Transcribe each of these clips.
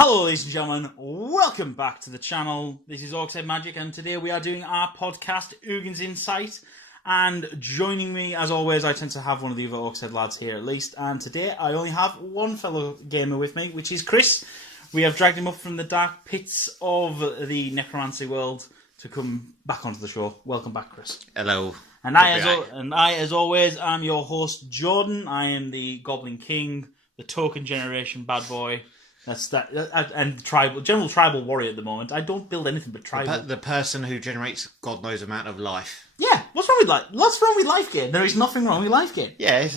Hello ladies and gentlemen, welcome back to the channel. This is Orcs Head Magic and today we are doing our podcast, Ugins Insight. And joining me, as always, I tend to have one of the other Orcs Head lads here at least. And today I only have one fellow gamer with me, which is Chris. We have dragged him up from the dark pits of the necromancy world to come back onto the show. Welcome back, Chris. Hello. And I, as always, am your host, Jordan. I am the Goblin King, the token generation bad boy. That's that, and general tribal warrior at the moment. I don't build anything but tribal. The person who generates God knows amount of life. Yeah, what's wrong with life? What's wrong with life game? There is nothing wrong with life game. Yeah,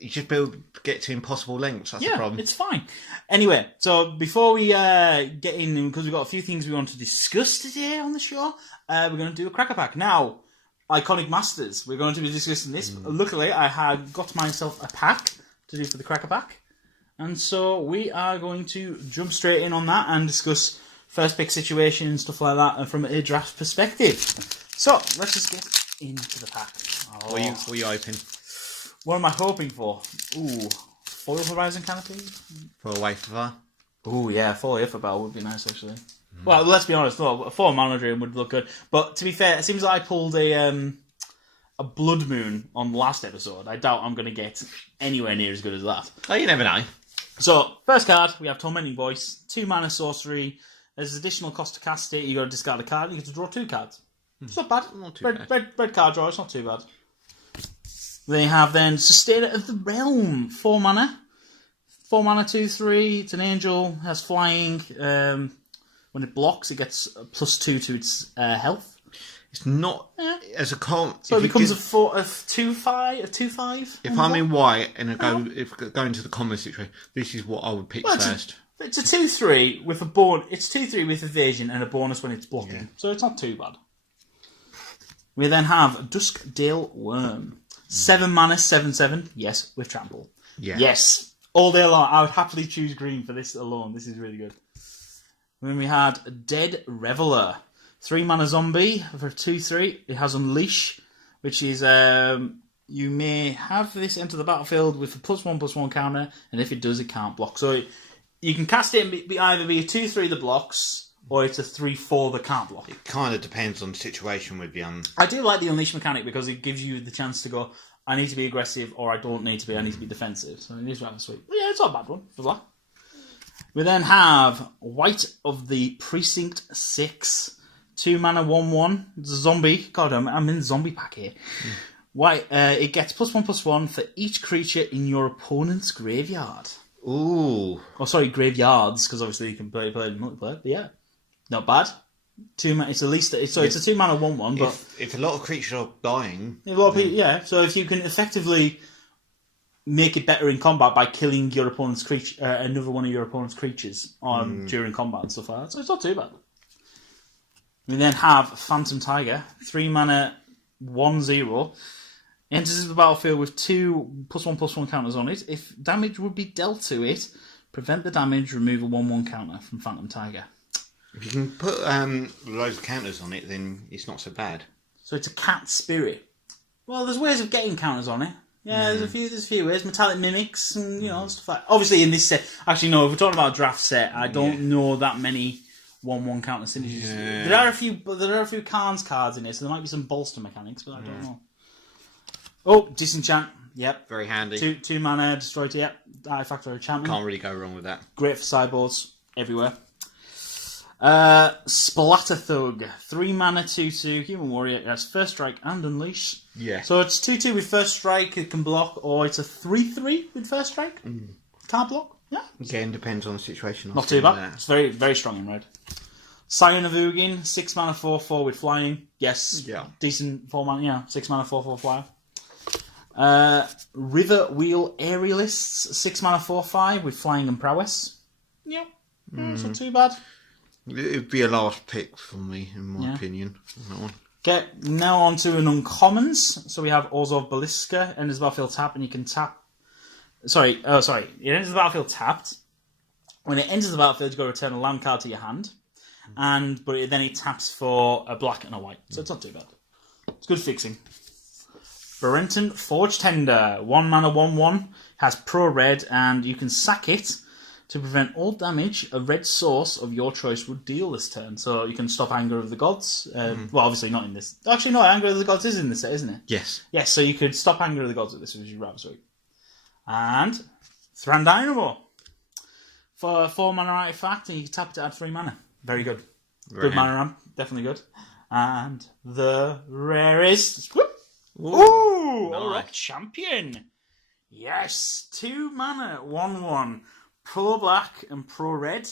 you just get to impossible lengths. That's the problem. It's fine. Anyway, so before we get in, because we've got a few things we want to discuss today on the show, we're going to do a cracker pack. Now, Iconic Masters, we're going to be discussing this. Luckily, I had got myself a pack to do for the cracker pack. And so we are going to jump straight in on that and discuss first pick situation and stuff like that and from a draft perspective. So, let's just get into the pack. What are you hoping? What am I hoping for? Ooh, Foil Horizon Canopy? For a Wafer? Ooh, yeah, Foil Ifabel would be nice, actually. Well, let's be honest, a 4-mana dream would look good. But to be fair, it seems like I pulled a Blood Moon on the last episode. I doubt I'm going to get anywhere near as good as that. Oh, you never know. So, first card, we have Tormenting Voice, 2-mana sorcery. There's additional cost to cast it. You got to discard a card, and you get to draw 2 cards. It's not bad. Not too bad. Red card draw, it's not too bad. They have then Sustainer of the Realm, 4 mana. 4 mana, 2/3. It's an angel, has flying. When it blocks, it gets +2 to its health. It's not as a comp. So it becomes a 2/5. If I'm in white and I go into the common situation, this is what I would pick first. It's a 2/3 with a bonus. It's 2/3 with evasion and a bonus when it's blocking. Yeah. So it's not too bad. We then have Duskdale Worm, 7 mana, 7/7. Yes, with trample. Yeah. Yes, all day long. I would happily choose green for this alone. This is really good. Then we had Dead Reveler. 3 mana zombie for 2/3. It has Unleash, which is you may have this enter the battlefield with a +1/+1 counter, and if it does, it can't block. So you can cast it and either be a 2/3 that blocks, or it's a 3/4 that can't block. It kind of depends on the situation with the I do like the Unleash mechanic because it gives you the chance to go, I need to be aggressive, or I don't need to be, I need to be defensive. So it is rather sweet. But yeah, it's not a bad one for that. We then have White of the Precinct 6. 2 mana, 1/1. It's a zombie. God, I'm in the zombie pack here. White. It gets +1/+1 for each creature in your opponent's graveyard. Ooh. Oh, sorry, graveyards, because obviously you can play it in multiplayer. But yeah, not bad. 2 mana. It's at least. It's a 2 mana, 1/1. But if a lot of creatures are dying, a lot of people, yeah. So if you can effectively make it better in combat by killing your opponent's creature, another one of your opponent's creatures during combat and stuff like that, so it's not too bad. We then have Phantom Tiger, 3 mana, 1/0. Enters the battlefield with 2 +1/+1 counters on it. If damage would be dealt to it, prevent the damage, remove a 1/1 counter from Phantom Tiger. If you can put loads of counters on it, then it's not so bad. So it's a cat spirit. Well, there's ways of getting counters on it. Yeah, there's a few ways. Metallic Mimics and stuff like that. Obviously in this set, actually no, if we're talking about a draft set, I don't know that many 1/1 counter synergies. Yeah. There are a few Karn's cards in here, so there might be some bolster mechanics, but I don't know. Oh, Disenchant. Yep. Very handy. 2 mana, destroy it. Yep. Artifact or enchantment. Can't really go wrong with that. Great for sideboards everywhere. Splatter Thug. 3 mana, 2/2. Human Warrior. It has First Strike and Unleash. Yeah. So it's 2/2 with First Strike. It can block, or it's a 3/3 with First Strike. Can't block. Yeah. Again, depends on the situation. Not too bad. It's very, very strong in red. Scion of Ugin, 6 mana, 4/4 with flying. Yes. Yeah. Decent 4 mana. Yeah. 6 mana, 4/4 flyer. River Wheel Aerialists, 6 mana, 4/5 with flying and prowess. Yep. It's not too bad. It would be a last pick for me, in my opinion, on that one. Okay, now on to an uncommons. So we have Orzhov Ballista, enters the battlefield tap, and you can tap. Sorry. It enters the battlefield tapped. When it enters the battlefield, you got to return a land card to your hand, but then it taps for a black and a white, so it's not too bad. It's good fixing. Berenton Forge Tender, 1 mana, 1/1, has pro red, and you can sack it To prevent all damage, a red source of your choice would deal this turn. So you can stop Anger of the Gods. Well, obviously not in this. Actually, no, Anger of the Gods is in this set, isn't it? Yes. Yes, so you could stop Anger of the Gods with this, which is rather sweet. And Thran Dynamo. For 4 mana artifact, and you can tap it to add 3 mana. Very good. Good mana ramp. Definitely good. And the rare is... Whoop! Ooh! Orcs Champion. Yes! 2 mana, 1/1. Pro black and pro red,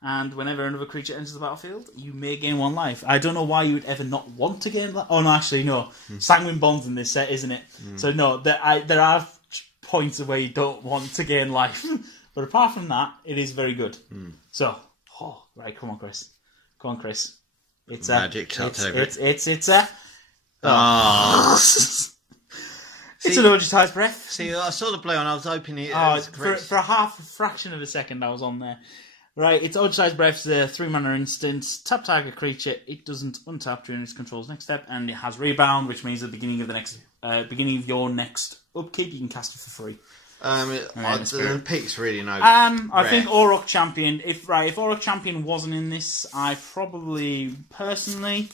and whenever another creature enters the battlefield, you may gain 1 life. I don't know why you would ever not want to gain that. Oh no, actually no. Sanguine Bond's in this set, isn't it? So no, there are points where you don't want to gain life, but apart from that, it is very good. So, right, come on, Chris. It's Magic. It's a. It's an Ugins Breath. See, I saw the blue and I was hoping it. For a fraction of a second, I was on there. Right, it's Ugins Breath, the 3 mana instant. Tap target creature. It doesn't untap during its control's next step, and it has rebound, which means at the beginning of your next upkeep, you can cast it for free. The pick's really no. I think Orcs Champion. If Orcs Champion wasn't in this, I probably personally.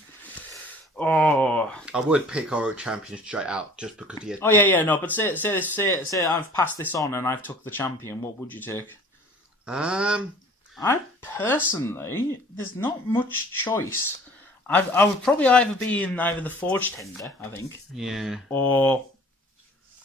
I would pick Orcs Champion straight out just because he had... no, but say I've passed this on and I've took the champion, what would you take? I personally, there's not much choice. I would probably either be in the Forge Tender, I think. Yeah. Or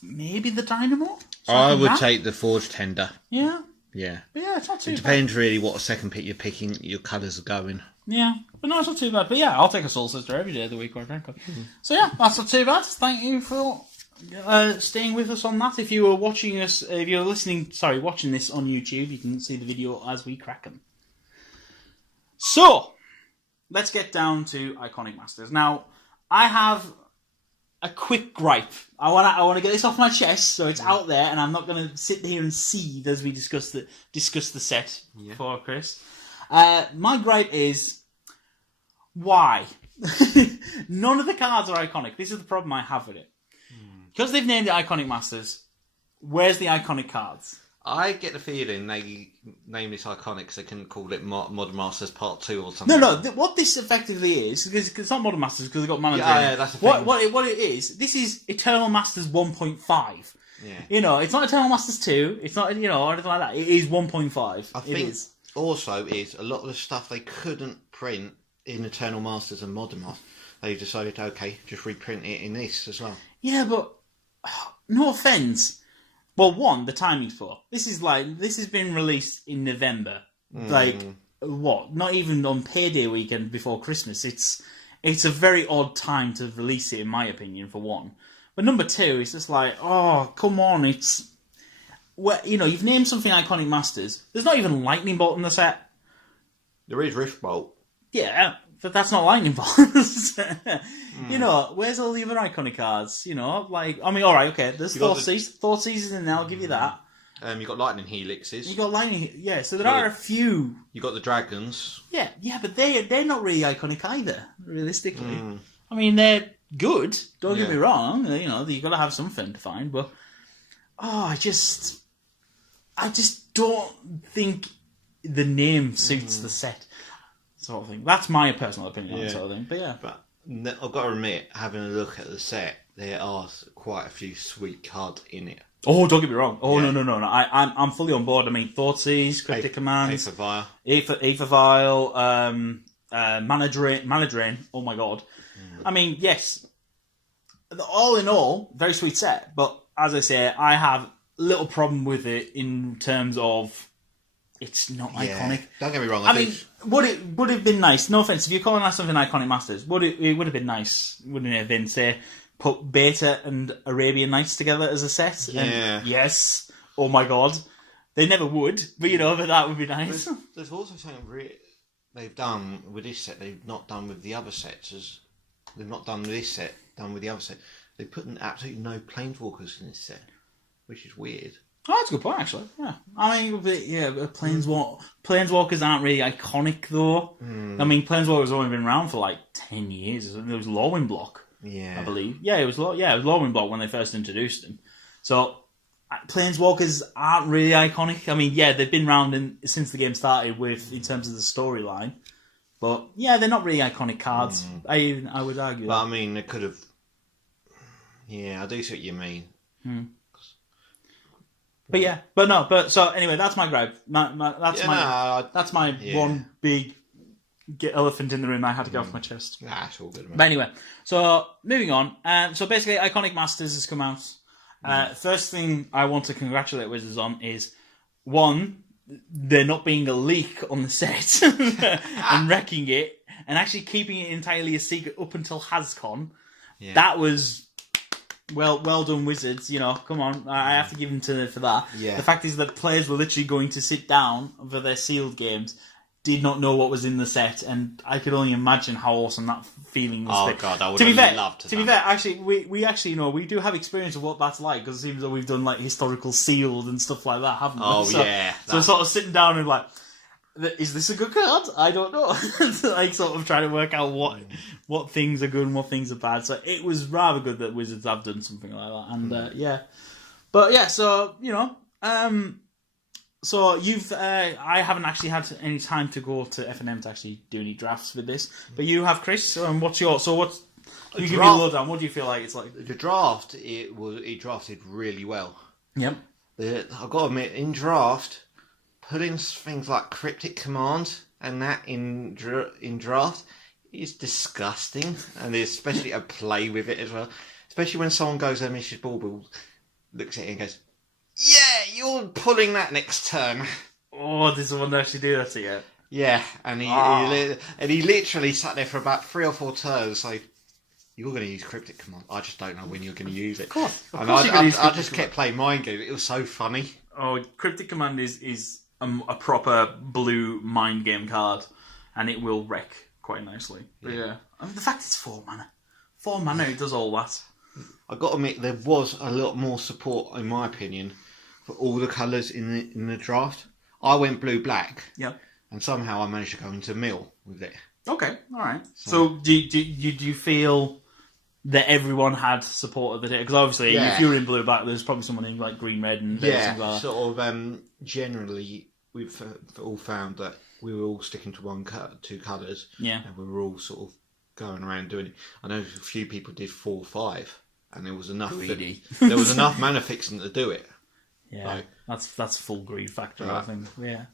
maybe the Dynamo? I would take the Forge Tender. Yeah? Yeah. But yeah, it's not too bad. It depends really what second pick you're picking, your colours are going. Yeah, but no, it's not too bad. But yeah, I'll take a Soul Sister every day of the week, quite frankly. So yeah, that's not too bad. Thank you for staying with us on that. If you were watching this on YouTube, you can see the video as we crack them. So, let's get down to Iconic Masters. Now, I have a quick gripe. I want to get this off my chest, so it's out there, and I'm not going to sit here and seethe as we discuss the set for Chris. My gripe is, why? None of the cards are iconic. This is the problem I have with it. Because they've named it Iconic Masters, where's the iconic cards? I get the feeling they name this iconic because they can call it Modern Masters Part 2 or something. No, what this effectively is, because it's not Modern Masters because they've got mana. Yeah, that's the thing. What it is, this is Eternal Masters 1.5. Yeah. You know, it's not Eternal Masters 2, it's not, or anything like that. It is 1.5. I think also is a lot of the stuff they couldn't print in Eternal Masters and Modern Masters. They decided, okay, just reprint it in this as well. Yeah, but no offence. Well, one, the timing's poor. This has been released in November. Not even on payday weekend before Christmas. It's a very odd time to release it, in my opinion, for one. But number two, it's just like, oh, come on, you've named something Iconic Masters. There's not even Lightning Bolt in the set. There is Rift Bolt. Yeah, but that's not Lightning Bolt. Where's all the other iconic cards? Alright, okay, there's Thoughtseizes in there, I'll give you that. You got Lightning Helixes. You got Lightning, yeah, so there are a few. You got the Dragons. Yeah, but they're not really iconic either, realistically. I mean, they're good, don't get me wrong, you've got to have something to find, but I just don't think the name suits the set. Sort of thing. That's my personal opinion on the sort of thing. But yeah. But I've got to admit, having a look at the set, there are quite a few sweet cards in it. Oh, don't get me wrong. Oh, no. I'm fully on board. I mean, Thoughtseizes, Cryptic Commands, Aether Vial, Mana Drain. Oh my god. I mean, yes. All in all, very sweet set. But as I say, I have little problem with it in terms of it's not iconic. Don't get me wrong. I mean, would it have been nice? No offense, if you're calling that something Iconic Masters, it would have been nice, wouldn't it have been? Say, put Beta and Arabian Nights together as a set. Yeah. And yes. Oh my god, they never would, but but that would be nice. There's also something they've done with this set. They've not done with the other sets. They've not done this set. Done with the other set. They put absolutely no Planeswalkers in this set, which is weird. Oh, that's a good point, actually. Yeah, I mean, Planeswalkers aren't really iconic, though. I mean, Planeswalkers have only been around for 10 years. There was Lorwyn Block, I believe. Yeah, it was Lorwyn Block when they first introduced them. So, Planeswalkers aren't really iconic. I mean, yeah, they've been around since the game started in terms of the storyline. But, yeah, they're not really iconic cards. I would argue. But, I mean, they could have... Yeah, I do see what you mean. But, yeah. So, anyway, that's my gripe. That's my one big elephant in the room I had to get off my chest. That's all good, man. But anyway, so, moving on. So, basically, Iconic Masters has come out. First thing I want to congratulate Wizards on is, one... there not being a leak on the set and wrecking it and actually keeping it entirely a secret up until HasCon. Yeah. That was well done, Wizards. You know, come on, I have to give them to them for that. Yeah. The fact is that players were literally going to sit down for their sealed games, did not know what was in the set, and I could only imagine how awesome that feeling was. Oh god, I would have loved to. To be fair, actually, we actually know we do have experience of what that's like because it seems that we've done like historical sealed and stuff like that, haven't we? Oh so, yeah. So sort of sitting down and like, is this a good card? I don't know. Like sort of trying to work out what things are good and what things are bad. So it was rather good that Wizards have done something like that, and yeah. But yeah, so you know. So you've, I haven't actually had any time to go to F&M to actually do any drafts with this, but you have, Chris. Can you give me a lowdown? What do you feel like it's like? The draft, it drafted really well. Yep. I've got to admit, in draft, putting things like Cryptic Command and that in draft is disgusting, and especially a play with it as well. Especially when someone goes there, Mrs. Bauble looks at it and goes, yeah, you're pulling that next turn. Oh, did someone actually do that to you? Yeah, and he literally sat there for about 3 or 4 turns. Like, you're going to use Cryptic Command. I just don't know when you're going to use it. Of course I just kept playing mind game. It was so funny. Oh, Cryptic Command is a proper blue mind game card, and it will wreck quite nicely. Yeah. I mean, the fact it's 4 mana. 4 mana, it does all that. I've got to admit, there was a lot more support, in my opinion, for all the colours in the draft. I went blue-black. Yeah. And somehow I managed to go into mill with it. Okay, all right. So do you feel that everyone had support of the day? Because obviously, if you were in blue-black, there's probably someone in like green-red and things like that. Sort of. Generally, we've all found that we were all sticking to 2 colours. Yeah. And we were all sort of going around doing it. I know a few people did 4 or 5, and there was enough. There was enough mana fixing to do it. Yeah, that's full greed factor, I think. Yeah.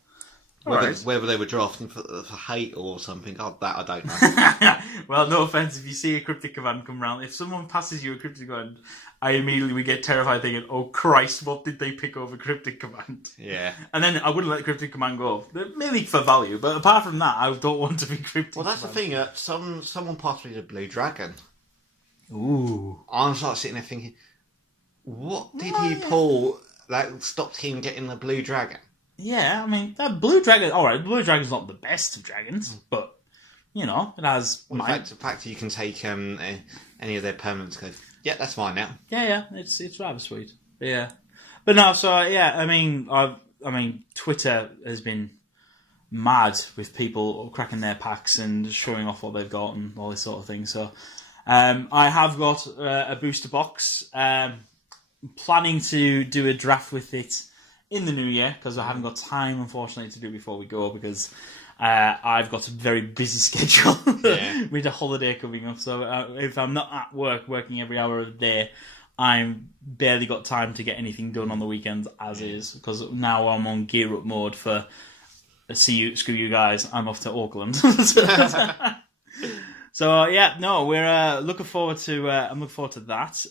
Whether they were drafting for hate or something, that I don't know. Well, no offence, if you see a Cryptic Command come around, if someone passes you a Cryptic Command, I immediately would get terrified thinking, oh Christ, what did they pick over Cryptic Command? Yeah. And then I wouldn't let Cryptic Command go. Mainly for value, but apart from that, I don't want to be Cryptic Well, that's Command. the thing, someone passed me the Blue Dragon. Ooh. I was like sitting there thinking, what did he pull that stopped him getting the Blue Dragon? Yeah, I mean, that Blue Dragon... Alright, Blue Dragon's not the best of dragons, but, you know, it has... Well, the fact that you can take any of their permanents and go, yeah, that's mine now. Yeah, it's rather sweet. Yeah. But no, so, yeah, I mean, Twitter has been mad with people cracking their packs and showing off what they've got and all this sort of thing, so... I have got a booster box, planning to do a draft with it in the new year, because I haven't got time, unfortunately, to do it before we go, because I've got a very busy schedule with a holiday coming up. So if I'm not at work, working every hour of the day, I've barely got time to get anything done on the weekends as is, because now I'm on gear up mode for screw you guys, I'm off to Auckland. So yeah, no, we're looking forward to. I'm looking forward to that.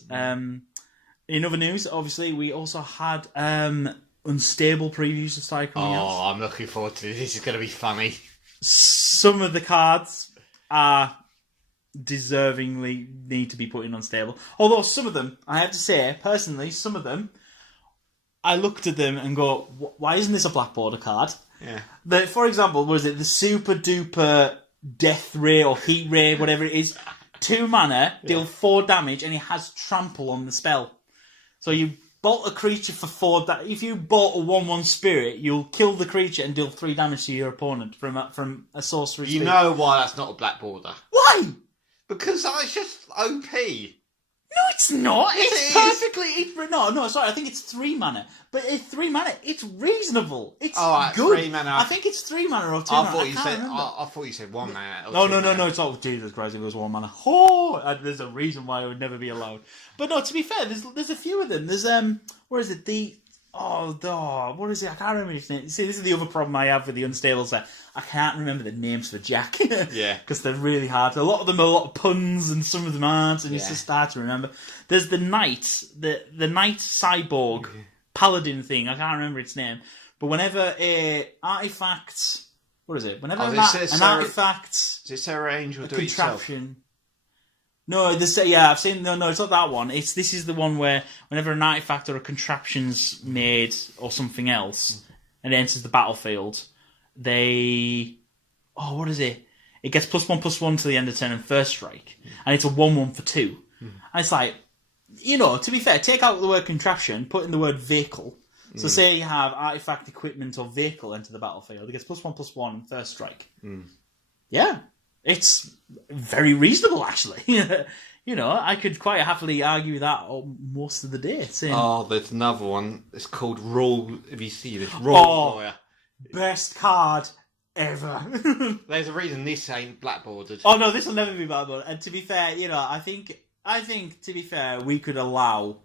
In other news, obviously, we also had Unstable previews that started coming out. Oh, I'm looking forward to this. This is going to be funny. Some of the cards are deservingly need to be put in Unstable. Although some of them, I have to say, personally, some of them, I looked at them and go, why isn't this a black border card? Yeah. For example, was it the super duper Death Ray or Heat Ray, whatever it is? 2 mana, deal 4 damage, and it has trample on the spell. So you bolt a creature for 4 damage. If you bolt a 1/1 spirit, you'll kill the creature and deal 3 damage to your opponent from a sorcery. You know why that's not a black border? Why? Because it's just OP. No, it's not. It's It is. perfectly. No, sorry. I think it's 3 mana. But it's 3 mana. It's reasonable. It's right, good. 3 mana. I think it's 3 mana or 2 I mana. thought you can't said. remember. I thought you said 1 mana. No. It's all Jesus Christ. If it was 1 mana, there's a reason why it would never be allowed. But no, to be fair, there's a few of them. There's where is it? What is it? I can't remember his name. See, this is the other problem I have with the unstable set. I can't remember the names for Jack. Yeah. Because they're really hard. A lot of them are a lot of puns, and some of them aren't, and it's just hard to remember. There's the knight, the knight cyborg paladin thing. I can't remember its name. But whenever a artifact, what is it? Whenever an artifact, is it Sarah Angel a do it itself? contraption. No, I've seen. No, it's not that one. This is the one where whenever an artifact or a contraption's made or something else, and it enters the battlefield, what is it? It gets +1/+1 to the end of turn and first strike, and it's a 1/1 for 2. And it's like, to be fair, take out the word contraption, put in the word vehicle. So say you have artifact, equipment, or vehicle enter the battlefield, it gets +1/+1 and first strike. Yeah. It's very reasonable, actually. I could quite happily argue that most of the day. There's another one. It's called Rule. If you see this, Rule Lawyer. Best card ever. There's a reason this ain't blackboarded. Oh no, this will never be blackboarded. And to be fair, I think to be fair, we could allow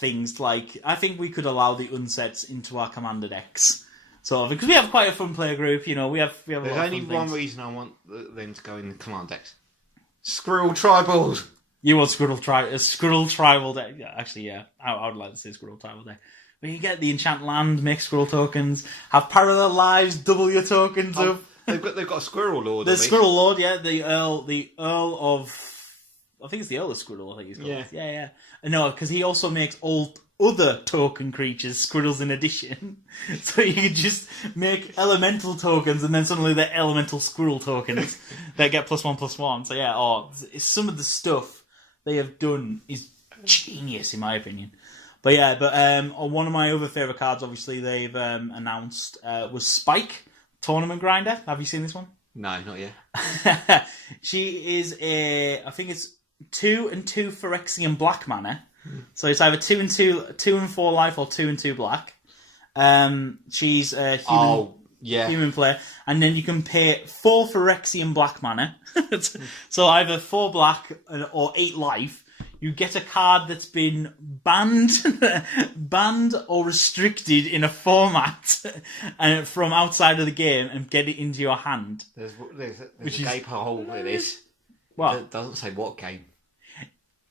things like we could allow the unsets into our commander decks. So, because we have quite a fun player group, we have. There's only one reason I want them to go in the command decks. Squirrel Tribals. You want Squirrel Tribal deck? Yeah, actually, yeah. I would like to say Squirrel Tribal deck. But you get the enchant land, make Squirrel tokens, have parallel lives, double your tokens up. They've got a Squirrel Lord. The Squirrel Lord, yeah. The Earl of. I think it's the Earl of Squirrel. I think he's called. Yeah. No, because he also makes other token creatures, squirrels in addition. So you could just make elemental tokens and then suddenly they're elemental squirrel tokens that get +1/+1. So yeah, some of the stuff they have done is genius in my opinion. But one of my other favourite cards, obviously, they've announced was Spike, Tournament Grinder. Have you seen this one? No, not yet. She is I think it's 2 and 2 Phyrexian black mana. So it's either 2 and 2 and 4 life, or 2 and 2 black. She's a human player, and then you can pay 4 Phyrexian black mana. So either 4 black or 8 life. You get a card that's been banned or restricted in a format from outside of the game, and get it into your hand. There's a gape hole with this. What? It doesn't say what game.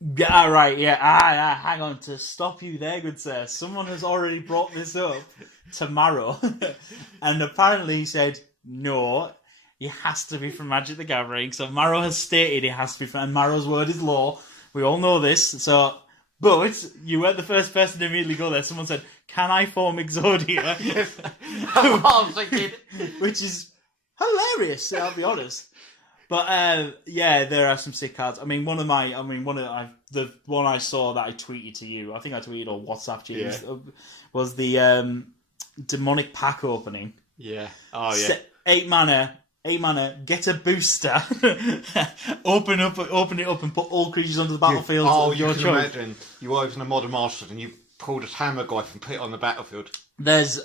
Yeah, right, yeah. Hang on, to stop you there, good sir. Someone has already brought this up to Marrow, and apparently he said, no, it has to be from Magic the Gathering. So Marrow has stated it has to be from, and Marrow's word is law. We all know this, but you weren't the first person to immediately go there. Someone said, can I form Exodia? Which is hilarious, I'll be honest. But there are some sick cards. The one I saw that I tweeted to you, I think I tweeted on WhatsApp to you, was the demonic pack opening. Yeah. Oh yeah. 8 mana, get a booster, open it up, and put all creatures onto the battlefield. You can imagine you open a Modern Masters and you pulled a Hammerglyph and put it on the battlefield. There's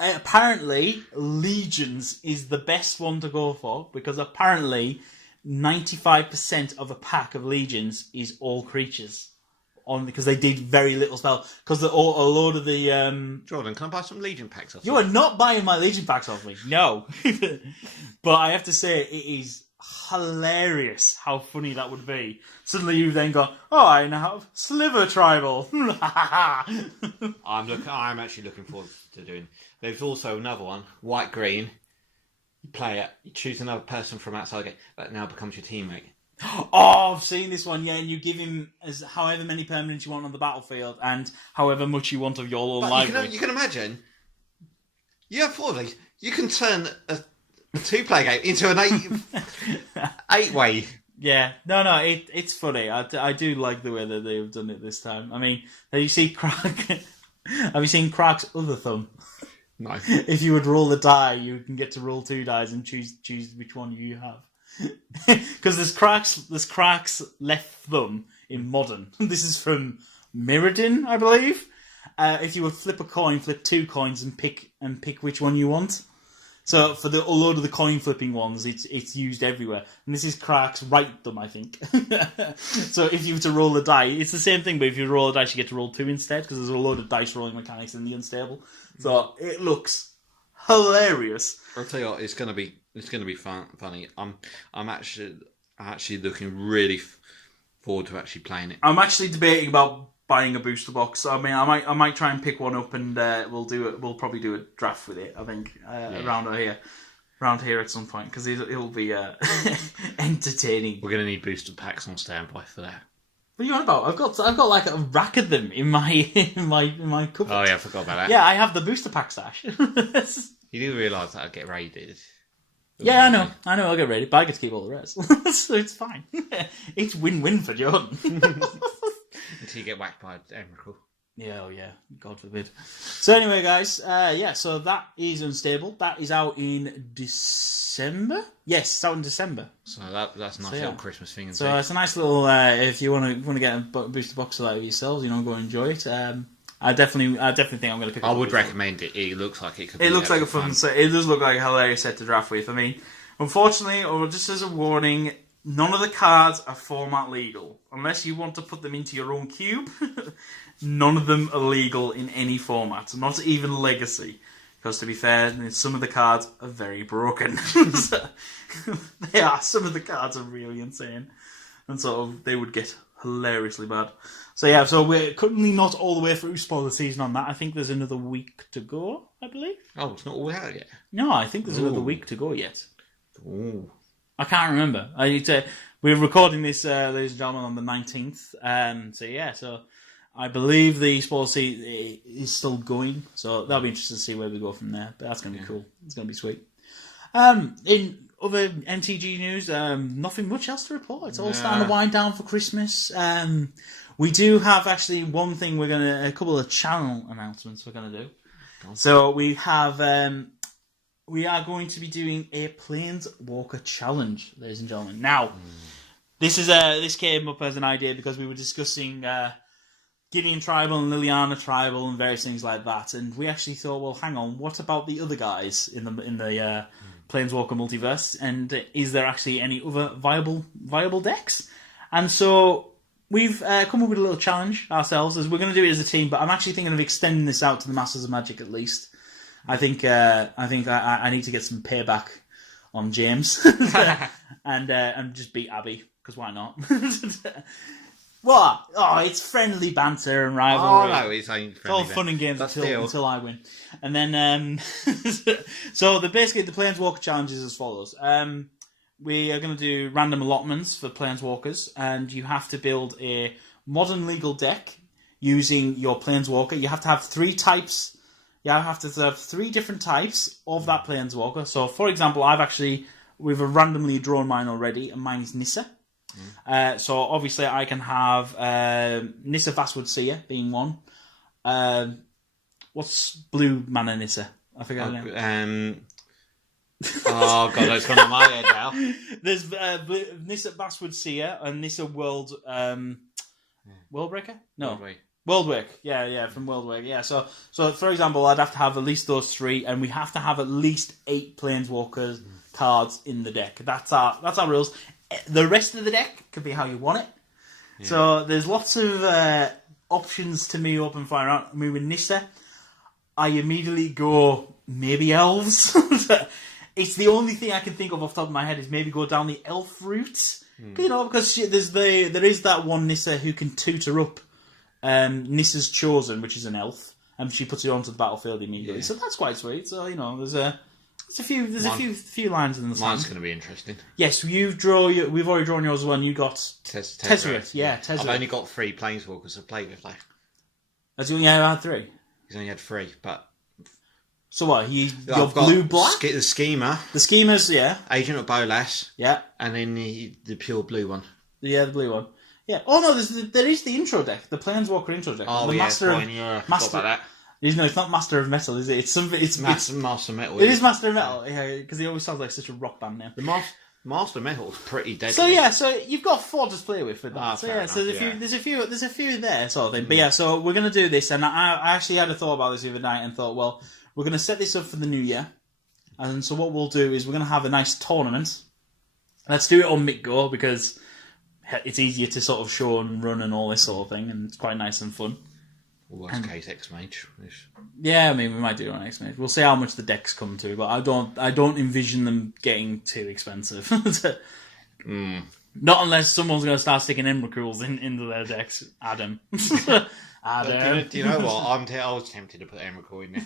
apparently Legions is the best one to go for, because apparently 95% of a pack of Legions is all creatures, because they did very little spell. Because a load of the Jordan, can I buy some Legion packs off you? You are not buying my Legion packs off me, no. But I have to say, it is hilarious how funny that would be. Suddenly you then go, I now have Sliver Tribal. I'm actually looking forward to doing. There's also another one, white green. You play it, you choose another person from outside the game that now becomes your teammate. Oh, I've seen this one, and you give him however many permanents you want on the battlefield, and however much you want of your own library. You can imagine, you have 4 of these, you can turn a 2-player game into an 8-way. Yeah, no, it's funny. I do like the way that they've done it this time. Have you seen Krag's other thumb? No. If you would roll a die, you can get to roll 2 dice and choose which one you have. Because there's Krag's left thumb in Modern. This is from Mirrodin, I believe. If you would flip a coin, flip 2 coins and pick which one you want. So for a load of the coin flipping ones, it's used everywhere. And this is Krark's right thumb, I think. So if you were to roll a die, it's the same thing, but if you roll a dice, you get to roll 2 instead, because there's a load of dice rolling mechanics in the Unstable. So it looks hilarious. I'll tell you what, it's gonna be funny. I'm actually looking really forward to actually playing it. I'm actually debating about buying a booster box. I mean, I might try and pick one up, and we'll probably do a draft with it. I think around here at some point, because it'll be entertaining. We're gonna need booster packs on standby for that. What are you on about? I've got like a rack of them in my cupboard. Oh yeah, I forgot about that. Yeah, I have the booster pack stash. You do realise that I'd get raided. Yeah, I know. I'll get raided, but I get to keep all the rest, so it's fine. It's win-win for Jordan. Until you get whacked by Emrakul. Yeah, oh yeah, God forbid. So anyway, guys, so that is Unstable. That is out in December. Yes, it's out in December. So that's a nice little Christmas thing. So it's a nice little. If you want to get a booster box of that yourselves, go enjoy it. I definitely think I'm going to pick it up. I would recommend it. It looks like it could. It looks like a fun set. It does look like a hilarious set to draft with. I mean, unfortunately, or just as a warning, none of the cards are format legal. Unless you want to put them into your own cube, none of them are legal in any format. Not even Legacy. Because to be fair, some of the cards are very broken. Some of the cards are really insane. And they would get hilariously bad. So we're currently not all the way through spoiler season on that. I think there's another week to go, I believe. Oh, it's not all out yet? No, I think there's another week to go yet. Ooh. I can't remember. We're recording this, ladies and gentlemen, on the 19th. So I believe the spoiler season is still going. So that'll be interesting to see where we go from there. But that's going to be cool. It's going to be sweet. In other MTG news, nothing much else to report. It's all starting to wind down for Christmas. We do have actually one thing a couple of channel announcements we're going to do. So we have, we are going to be doing a Planeswalker challenge, ladies and gentlemen. Now, this came up as an idea because we were discussing Gideon Tribal and Liliana Tribal and various things like that, and we actually thought, well, hang on, what about the other guys in the Planeswalker multiverse, and is there actually any other viable decks? And so we've come up with a little challenge ourselves, as we're going to do it as a team, but I'm actually thinking of extending this out to the Masters of Magic at least. I think I need to get some payback on James and just beat Abby, because why not? What? Oh, it's friendly banter and rivalry. Oh no, it's ain't friendly. It's all fun and games until I win. And then so basically the Planeswalker challenge is as follows. We are going to do random allotments for Planeswalkers, and you have to build a modern legal deck using your Planeswalker. You have to have 3 types. You have to have 3 different types of that Planeswalker. So, for example, we've randomly drawn mine already, and mine is Nissa. So, obviously, I can have Nissa Vastwood Seer being one. What's blue mana Nissa? I forget the name. Oh god, it's gone on my head now. There's Nissa Vastwood Seer and Nissa Worldbreaker? No. Worldwake, yeah, from Worldwake, yeah. So for example, I'd have to have at least those 3, and we have to have at least 8 Planeswalker cards in the deck. That's our rules. The rest of the deck could be how you want it. Yeah. So there's lots of options to me up and fire out. I mean, with Nissa, I immediately go maybe elves. It's the only thing I can think of off the top of my head is maybe go down the elf route. Because there is that one Nissa who can tutor up Nissa's Chosen, which is an elf, and she puts it onto the battlefield immediately. Yeah. So that's quite sweet. So there's a few lines in the sand. Mine's going to be interesting. Yes, we've already drawn yours as well. And you got Tezzeret. Yeah, Tezzeret. I've only got 3 Planeswalkers to play with. Has he only had 3? He's only had 3, but. So what? You're blue black. The Schema. The Schemas, yeah. Agent of Bolas. Yeah. And then the pure blue one. Yeah, the blue one. Yeah. Oh no, there is the intro deck, the Planeswalker intro deck. Oh the yeah, Master fine. Yeah, Master. About that. No, it's not Master of Metal, is it? It's Master Metal. It is Master of Metal. Yeah, because he always sounds like such a rock band name. Master Metal's pretty deadly. So you've got 4 to play with that. Enough, There's a few there sort of thing. But yeah, so we're gonna do this, and I actually had a thought about this the other night and thought, well, we're gonna set this up for the new year, and so what we'll do is we're gonna have a nice tournament. Let's do it on Mick because it's easier to sort of show and run and all this sort of thing, and it's quite nice and fun. Worst case, X-Mage. Yeah, I mean, we might do it on X-Mage. We'll see how much the decks come to, but I don't envision them getting too expensive. Not unless someone's going to start sticking Emrakuls into their decks. Adam. Adam. Do you know what? I was tempted to put Emrakul in there.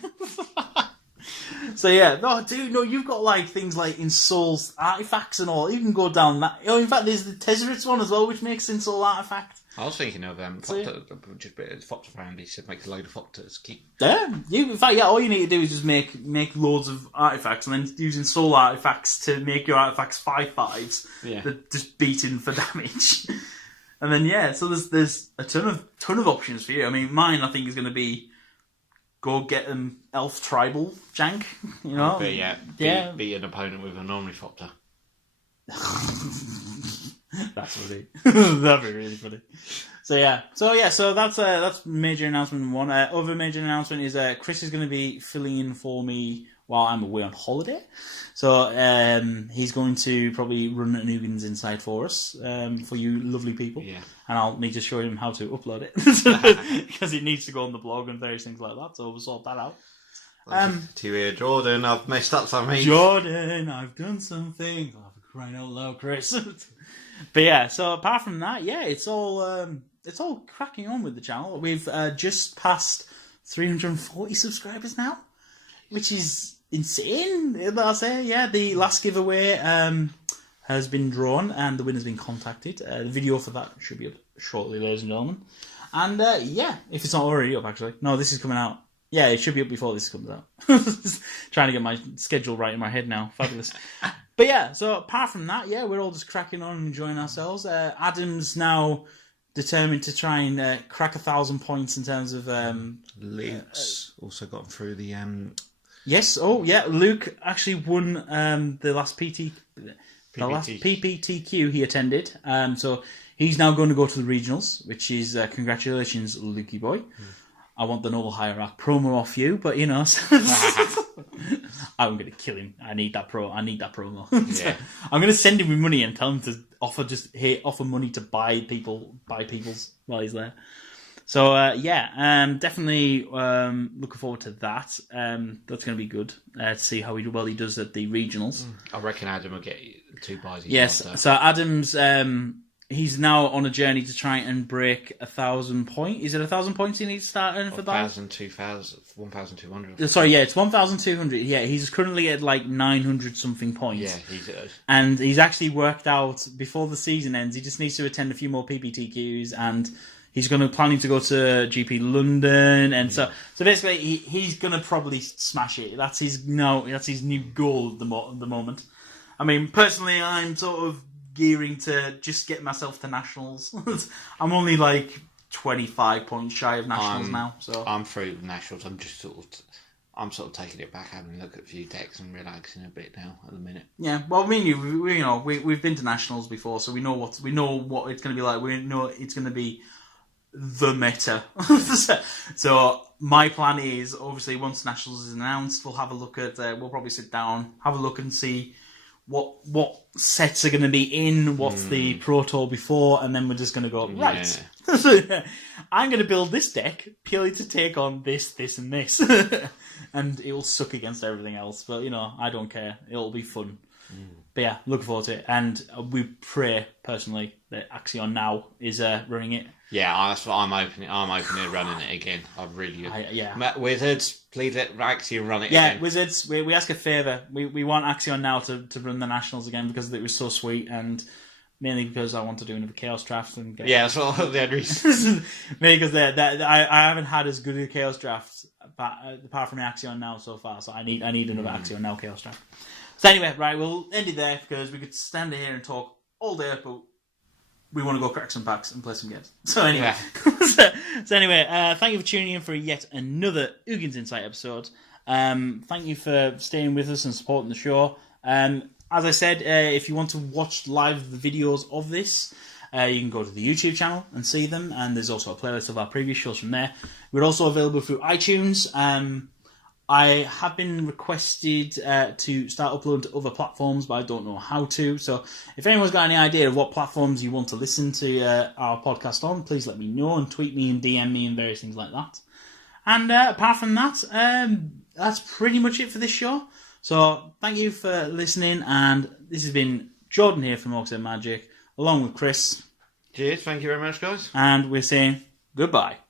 So yeah, no, you've got like things like Insoul artifacts and all. You can go down that. Oh, in fact, there's the Tezzeret one as well, which makes Insoul artifact. I was thinking of just a bit of Fopter around. He said make a load of Fopters. In fact, all you need to do is just make loads of artifacts and then using soul artifacts to make your artifacts 5/5s that just beating for damage. And then so there's a ton of options for you. I mean, mine I think is going to be go get an elf tribal jank. You know, beat an opponent with a non-refopter. That's funny. That'd be really funny. So that's major announcement 1. Other major announcement is Chris is going to be filling in for me while I'm away on holiday. So he's going to probably run an Ugins Insight for us, for you lovely people. Yeah. And I'll need to show him how to upload it because it needs to go on the blog and various things like that. So we'll sort that out. To hear Jordan, I've messed up something. Jordan, I've done something. Oh, for crying out loud, Chris. But yeah, so apart from that, it's all cracking on with the channel. We've just passed 340 subscribers now, which is insane. I'll say, the last giveaway has been drawn and the winner's been contacted. The video for that should be up shortly, ladies and gentlemen. And if it's not already up, actually, no, this is coming out. Yeah, it should be up before this comes out. Trying to get my schedule right in my head now. Fabulous. But yeah, so apart from that, we're all just cracking on and enjoying ourselves. Adam's now determined to try and crack 1,000 points in terms of... Luke's also got through the... Yes, Luke actually won the last last PPTQ he attended. So he's now going to go to the regionals, which is congratulations, Lukey boy. I want the Noble Hierarch promo off you, but you know, I'm going to kill him. I need that promo. So I'm going to send him with money and tell him to offer money to buy people's while he's there. So definitely looking forward to that. That's going to be good to see how he does at the regionals. I reckon Adam will get 2 buys. Yes, so Adam's he's now on a journey to try and break 1,000 points. Is it 1,000 points he needs to start earning for that? 1,200. Sorry, it's 1,200. Yeah, he's currently at like 900 something points. Yeah, he does. And he's actually worked out before the season ends. He just needs to attend a few more PPTQs, and he's planning to go to GP London, and so basically he's going to probably smash it. That's his new goal at the moment. I mean, personally, I'm sort of gearing to just get myself to nationals. I'm only like 25 points shy of nationals now. So I'm through nationals. I'm just sort of taking it back, having a look at a few decks and relaxing a bit now at the minute. Yeah, well, we've been to nationals before, so we know what it's going to be like. We know it's going to be the meta. So my plan is obviously once nationals is announced, we'll have a look at. We'll probably sit down, have a look, and see what sets are going to be in, what's the Pro Tour before, and then we're just going to go, right, I'm going to build this deck purely to take on this, and this. And it will suck against everything else, but, I don't care. It'll be fun. But yeah, looking forward to it. And we pray, personally, that Axion now is running it. Yeah, that's what I'm opening. I'm running it again. I really... Wizards, please let Axion run it again. Yeah, Wizards, we ask a favour. We want Axion now to run the Nationals again because it was so sweet, and mainly because I want to do another Chaos Draft. That's all the other reason. Mainly because I haven't had as good a Chaos Draft apart from Axion now so far, so I need another Axion now Chaos Draft. So anyway, right, we'll end it there because we could stand here and talk all day, but we want to go crack some packs and play some games. So anyway, thank you for tuning in for yet another Ugins Insight episode. Thank you for staying with us and supporting the show. as I said, if you want to watch live the videos of this, you can go to the YouTube channel and see them, and there's also a playlist of our previous shows from there. We're also available through iTunes. I have been requested to start uploading to other platforms, but I don't know how to. So if anyone's got any idea of what platforms you want to listen to our podcast on, please let me know and tweet me and DM me and various things like that. And apart from that, that's pretty much it for this show. So thank you for listening, and this has been Jordan here from Orcs Head Magic, along with Chris. Cheers, thank you very much, guys. And we're saying goodbye.